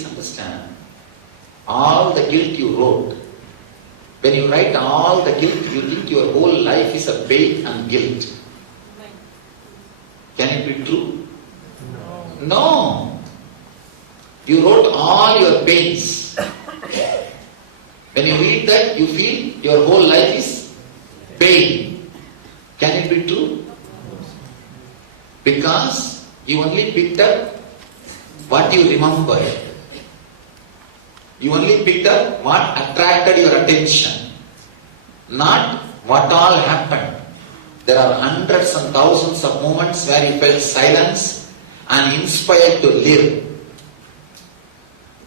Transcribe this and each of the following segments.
Please understand, all the guilt you wrote, when you write all the guilt, you think your whole life is a pain and guilt. Can it be true? No. You wrote all your pains. When you read that, you feel your whole life is pain. Can it be true? Because you only picked up what you remember. You only picked up what attracted your attention, not what all happened. There are hundreds and thousands of moments where you felt silence and inspired to live.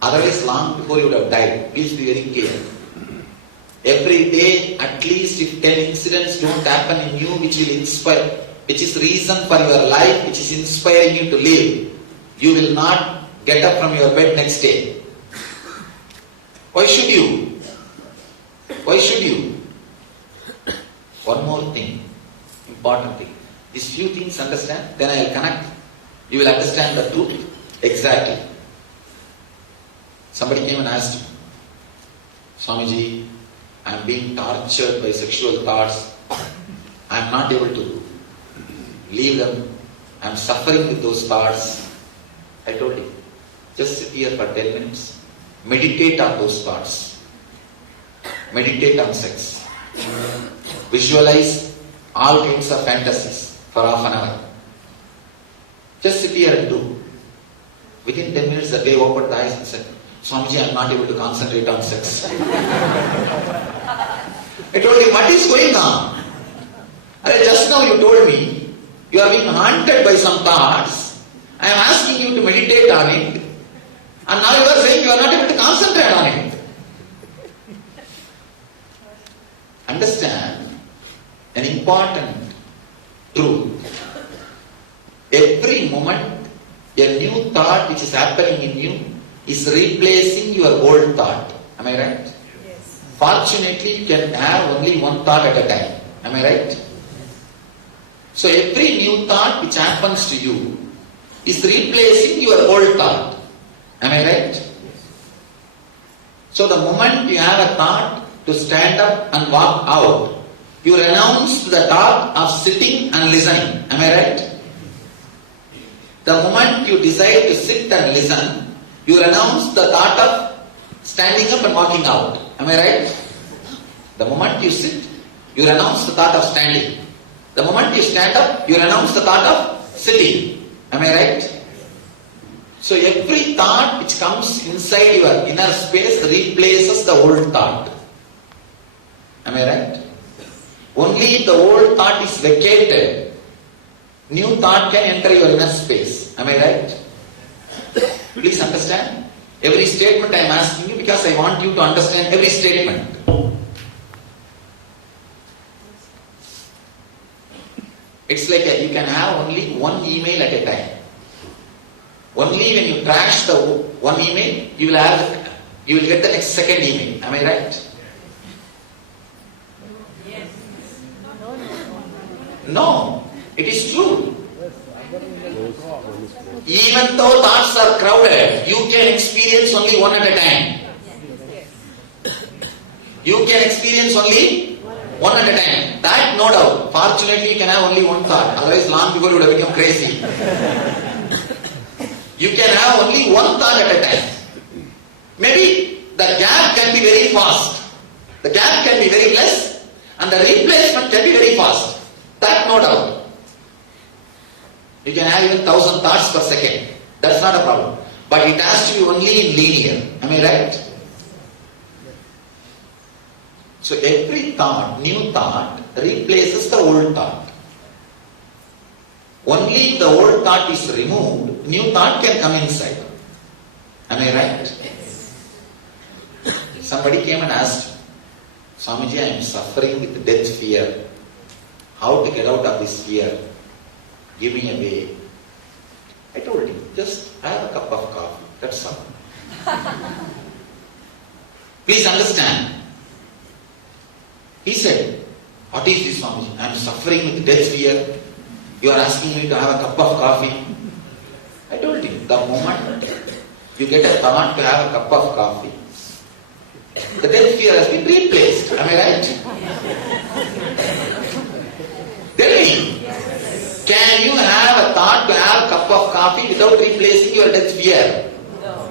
Otherwise, long before you would have died. Please be very clear. Every day, at least if 10 incidents don't happen in you which will inspire, which is reason for your life, which is inspiring you to live, you will not get up from your bed next day. Why should you? Why should you? One more thing, important thing. These few things understand, then I will connect. You will understand the truth exactly. Somebody came and asked me, Swamiji, I am being tortured by sexual thoughts. I am not able to leave them. I am suffering with those thoughts. I told him, just sit here for 10 minutes. Meditate on those thoughts. Meditate on sex. Visualize all kinds of fantasies for half an hour. Just sit here and do. Within 10 minutes, the guy opened the eyes and said, Swamiji, I am not able to concentrate on sex. I told him, what is going on? Just now you told me, you are being haunted by some thoughts. I am asking you to meditate on it. And now you are saying you are not able to concentrate on it. Understand an important truth. Every moment, a new thought which is happening in you is replacing your old thought. Am I right? Yes. Fortunately, you can have only one thought at a time. Am I right? So every new thought which happens to you is replacing your old thought. Am I right? So the moment you have a thought to stand up and walk out, you renounce the thought of sitting and listening. Am I right? The moment you decide to sit and listen, you renounce the thought of standing up and walking out. Am I right? The moment you sit, you renounce the thought of standing. The moment you stand up, you renounce the thought of sitting. Am I right? So every thought which comes inside your inner space replaces the old thought. Am I right? Only if the old thought is vacated, new thought can enter your inner space. Am I right? Please understand. Every statement I am asking you because I want you to understand every statement. It's like you can have only one email at a time. Only when you trash the one email, you will get the next second email. Am I right? Yes. No, it is true. Even though thoughts are crowded, you can experience only one at a time. You can experience only one at a time. That no doubt. Fortunately, you can have only one thought. Otherwise, long before you would have become crazy. You can have only one thought at a time. Maybe the gap can be very fast. The gap can be very less, and the replacement can be very fast. That no doubt. You can have even 1,000 thoughts per second. That's not a problem. But it has to be only in linear. Am I right? So every thought, new thought, replaces the old thought. Only if the old thought is removed, new thought can come inside. Am I right? Somebody came and asked, Swamiji, I am suffering with death fear. How to get out of this fear? Give me a way. I told him, just have a cup of coffee. That's all. Please understand. He said, what is this, Swamiji? I am suffering with death fear. You are asking me to have a cup of coffee. I told him, the moment you get a thought to have a cup of coffee. The death fear has been replaced. Am I right? Tell me. Can you have a thought to have a cup of coffee without replacing your death fear? No.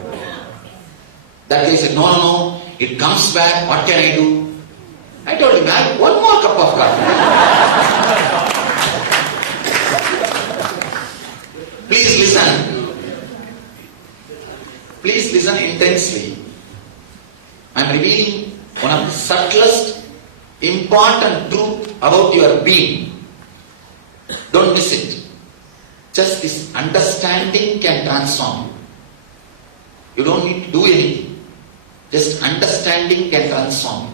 That guy said, no, it comes back, what can I do? I told him, have one more cup of coffee. Please listen. Please listen intensely. I am revealing one of the subtlest, important truth about your being. Don't miss it. Just this understanding can transform you. You don't need to do anything. Just understanding can transform you.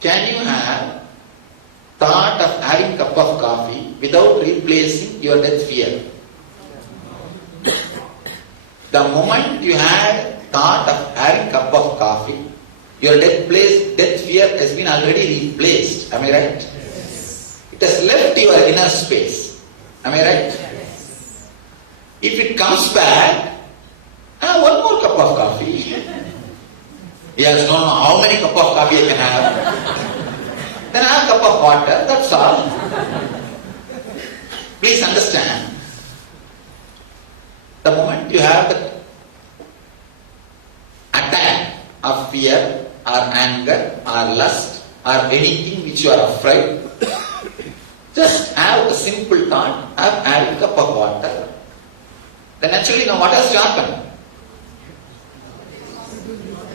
Can you have thought of having a cup of coffee without replacing your death fear? The moment you had thought of having a cup of coffee, your death fear has been already replaced. Am I right? Yes. It has left your inner space. Am I right? Yes. If it comes back, one more cup of coffee. Yes, no, how many cup of coffee I can have? Then have a cup of water, that's all. Please understand. The moment you have the attack of fear or anger or lust or anything which you are afraid, just have a simple thought, have a cup of water. Then naturally now what has to happen?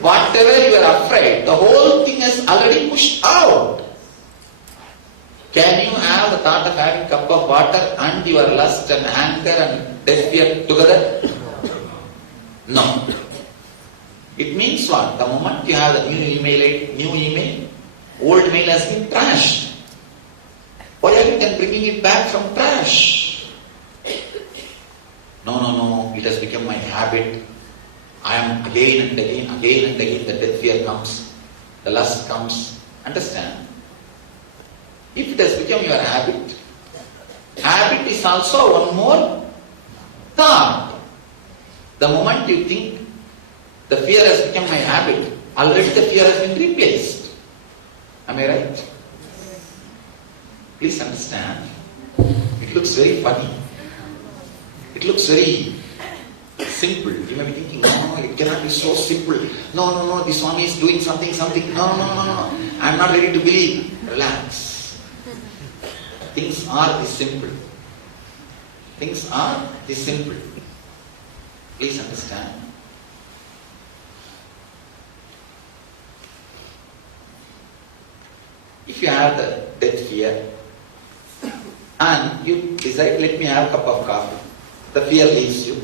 Whatever you are afraid, the whole thing has already pushed out. Can you have the thought of having a cup of water and your lust and anger and death fear together? No. It means what? The moment you have the new email, old mail has been trashed. Why are you then bringing it back from trash? No, it has become my habit. I am again and again, the death fear comes, the lust comes. Understand? If it has become your habit is also one more thought. The moment you think the fear has become my habit, already the fear has been replaced. Am I right? Please understand. It looks very funny. It looks very simple. You may be thinking, no, it cannot be so simple. No, this Swami is doing something. No. I am not ready to believe. Relax. Things are this simple. Things are this simple. Please understand. If you have the death fear and you decide, let me have a cup of coffee, the fear leaves you.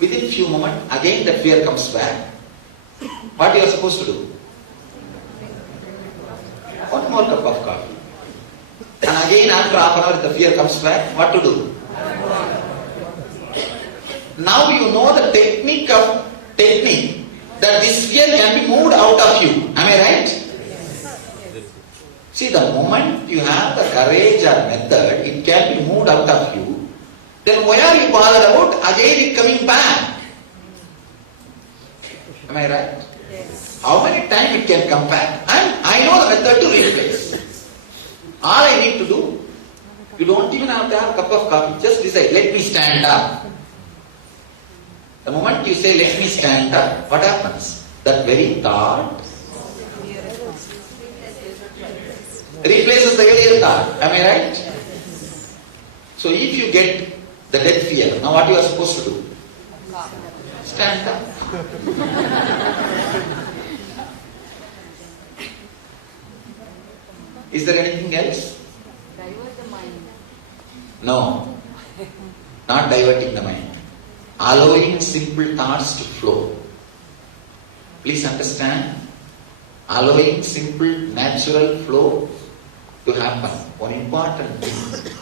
Within few moments, again the fear comes back. What you are supposed to do? One more cup of coffee. And again after half an hour the fear comes back, what to do? Now you know the technique that this fear can be moved out of you. Am I right? See, the moment you have the courage or method, it can be moved out of you. Then why are you bothered about again it coming back? Am I right? Yes. How many times it can come back? And I know the method to replace. All I need to do, you don't even have to have a cup of coffee. Just decide, let me stand up. The moment you say, let me stand up, what happens? That very thought replaces the earlier thought. Am I right? So if you get the death fear, now what you are supposed to do? Stand up. Is there anything else? Divert the mind. No. Not diverting the mind. Allowing simple thoughts to flow. Please understand. Allowing simple, natural flow to happen. One important thing.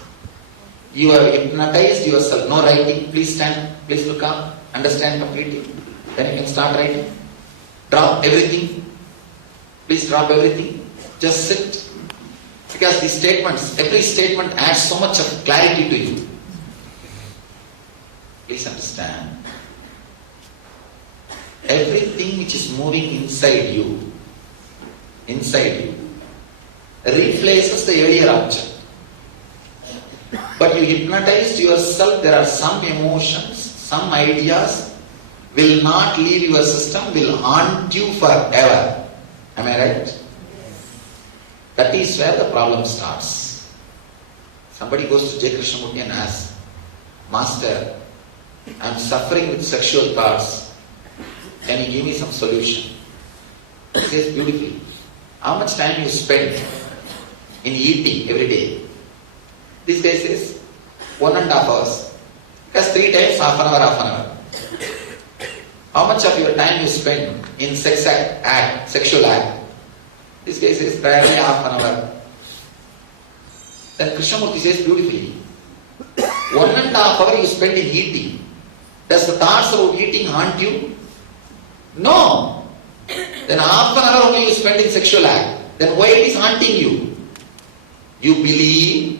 You have hypnotized yourself. No writing. Please stand. Please look up. Understand completely. Then you can start writing. Drop everything. Please drop everything. Just sit. Because these statements, every statement adds so much of clarity to you. Please understand. Everything which is moving inside you, replaces the earlier object. But you hypnotized yourself, there are some emotions, some ideas will not leave your system, will haunt you forever. Am I right? That is where the problem starts. Somebody goes to J. Krishnamurti and asks, Master, I am suffering with sexual thoughts. Can you give me some solution? He says beautifully, how much time you spend in eating every day? This guy says 1.5 hours. Because 3 times half an hour. How much of your time you spend in sexual act? This guy says primarily half an hour. Then Krishnamurti says beautifully, 1.5 hour you spend in eating. Does the thoughts about eating haunt you? No. Then half an hour only you spend in sexual act. Then why it is haunting you? You believe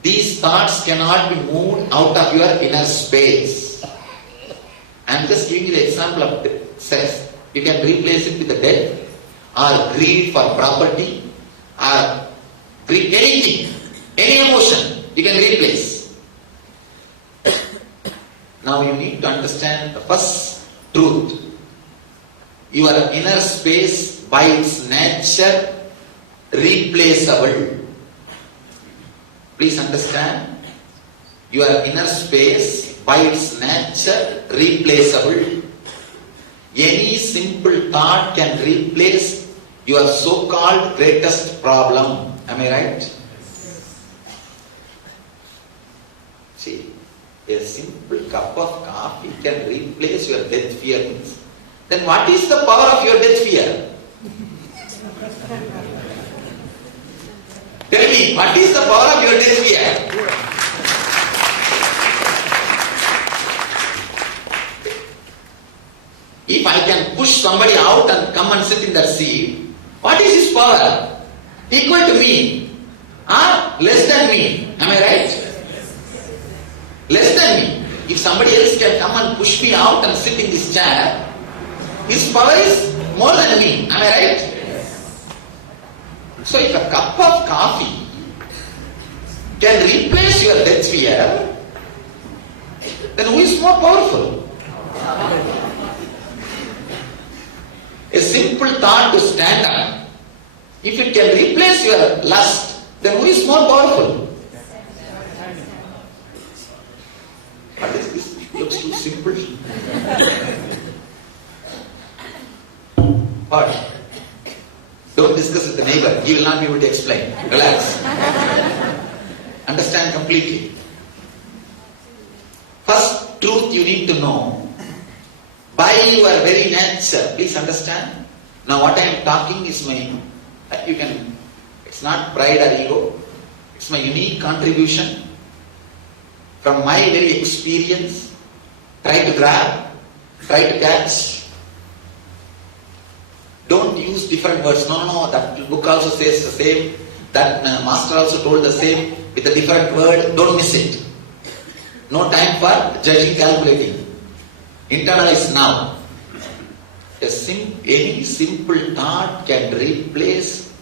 these thoughts cannot be moved out of your inner space. I am just giving you the example of sex. You can replace it with the death, or greed for property, or greed, anything, any emotion you can replace. Now you need to understand the first truth. Your inner space by its nature replaceable. Please understand. Your inner space by its nature replaceable. Any simple thought can replace your so-called greatest problem. Am I right? See, a simple cup of coffee can replace your death fear. Then what is the power of your death fear? Tell me, what is the power of your death fear? If I can push somebody out and come and sit in that seat, what is his power? Equal to me. Less than me. Am I right? Less than me. If somebody else can come and push me out and sit in this chair, his power is more than me. Am I right? So if a cup of coffee can replace your death fear, then who is more powerful? A simple thought to stand up, if it can replace your lust, then who is more powerful? What is this? It looks too simple. What? Don't discuss with the neighbor. He will not be able to explain. Relax. Understand completely. First truth you need to know. By your very nature, please understand. Now what I am talking is it's not pride or ego. It's my unique contribution from my very experience. Try to grab, try to catch. Don't use different words. No, that book also says the same. That master also told the same with a different word. Don't miss it. No time for judging, calculating. Internalize now. Any simple thought can replace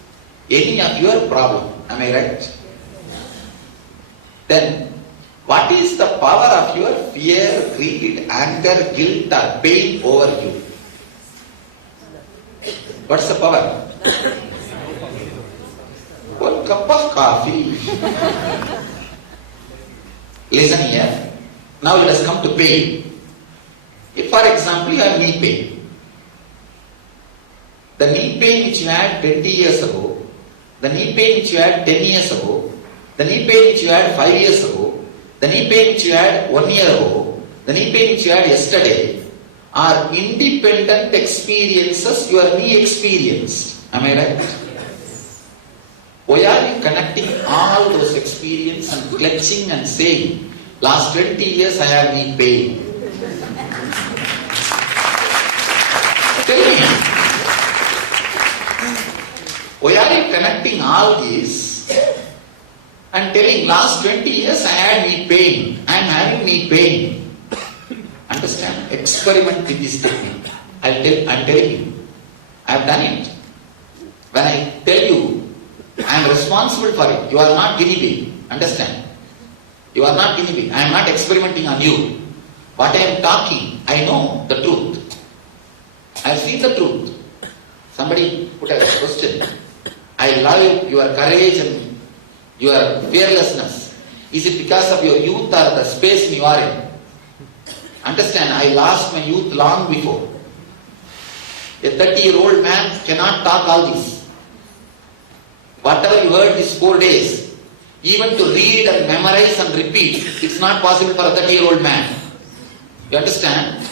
any of your problem. Am I right? Then, what is the power of your fear, greed, anger, guilt or pain over you? What's the power? 1 cup of coffee. Listen here. Now let us come to pain. If for example you have knee pain. The knee pain which you had 20 years ago, the knee pain which you had 10 years ago, the knee pain which you had 5 years ago, the knee pain which you had 1 year ago, the knee pain which you had yesterday, are independent experiences your knee experienced. Am I right? Why are you connecting all those experiences and clutching and saying, last 20 years I have knee pain? Tell me. Why are you connecting all this and telling last 20 years I had knee pain, I am having knee pain? experiment with this technique. I'm telling you. I've done it. When I tell you, I am responsible for it. You are not guinea pig. Understand? You are not guinea pig. I am not experimenting on you. What I am talking, I know the truth. I have seen the truth. Somebody put a question. I love your courage and your fearlessness. Is it because of your youth or the space you are in? Understand, I lost my youth long before. A 30-year-old man cannot talk all this. Whatever you heard these 4 days, even to read and memorize and repeat, it's not possible for a 30-year-old man. You understand?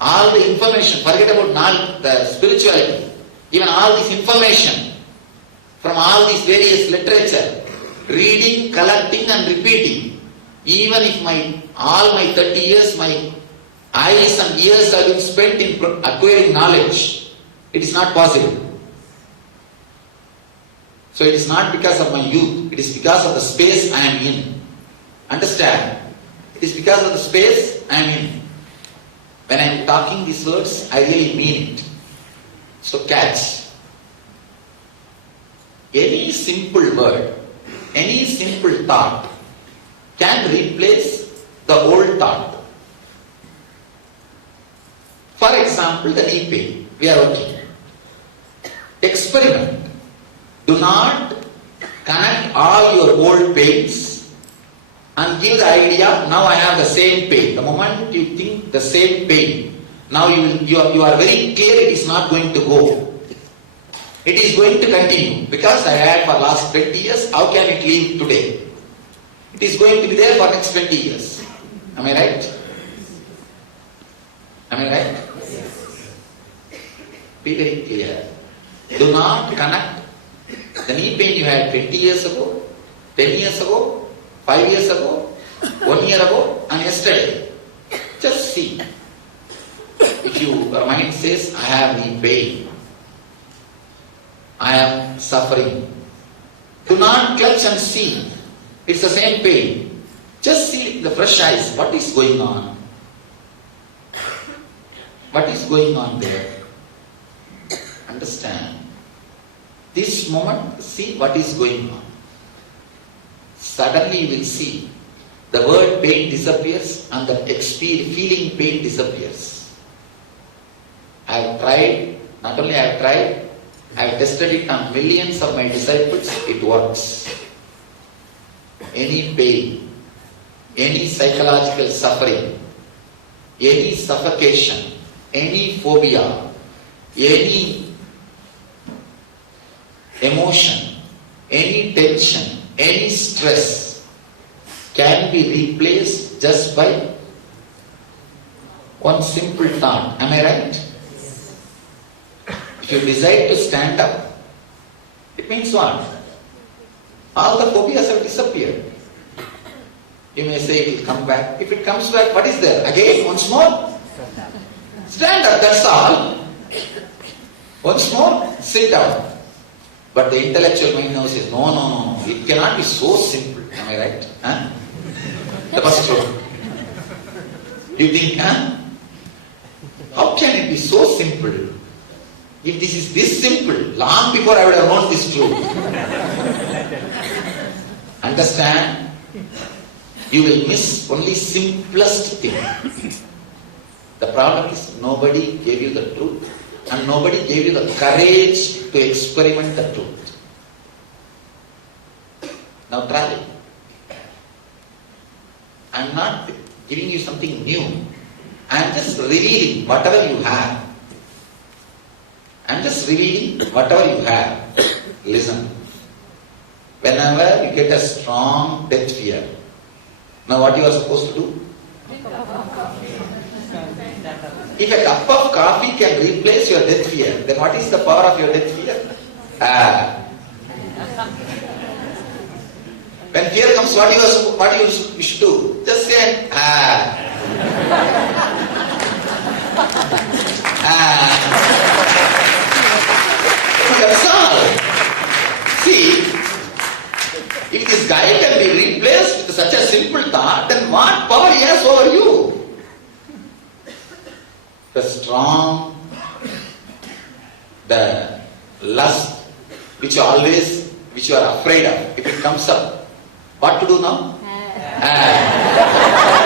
All the information, forget about the spirituality, even all this information from all these various literature, reading, collecting and repeating, even if all my 30 years, my eyes and ears have been spent in acquiring knowledge, it is not possible. So it is not because of my youth, it is because of the space I am in. Understand? It is because of the space I am in. When I am talking these words, I really mean it. So catch. Any simple word, any simple thought can replace the old thought. For example, the knee pain. We are okay. Experiment. Do not connect all your old pains and give the idea, now I have the same pain. The moment you think the same pain, now you are very clear it is not going to go. It is going to continue. Because I had for last 20 years, how can it leave today? It is going to be there for next 20 years. Am I right? Am I right? Be very clear. Do not connect the knee pain you had 20 years ago, 10 years ago, 5 years ago, 1 year ago, and yesterday. Just see. If your mind says, I have knee pain, I am suffering, do not clutch and see. It's the same pain. Just see the fresh eyes. What is going on? What is going on there? Understand. This moment, see what is going on. Suddenly you will see the word pain disappears and the feeling pain disappears. I have tried, not only I have tried, I have tested it on millions of my disciples, it works. Any pain, any psychological suffering, any suffocation, any phobia, any emotion, any tension, any stress can be replaced just by one simple thought. Am I right? If you decide to stand up, it means what? All the phobias have disappeared. You may say it will come back. If it comes back, what is there? Again, once more? Stand up, that's all. Once more, sit down. But the intellectual mind now says, no, it cannot be so simple. Am I right? Huh? The first row. Do you think, how can it be so simple? If this is this simple, long before I would have known this truth. Understand? You will miss only simplest thing. The problem is nobody gave you the truth and nobody gave you the courage to experiment the truth. Now try it. I am not giving you something new. I am just revealing whatever you have. I am just revealing whatever you have. Listen. Whenever you get a strong death fear, now what you are supposed to do? If a cup of coffee can replace your death fear, then what is the power of your death fear? When fear comes, what you should do? Just say, That's all. See, if this guy can be replaced with such a simple thought, then what power he has over you? the storm, the lust, which you are afraid of, if it comes up, what to do now? Ah.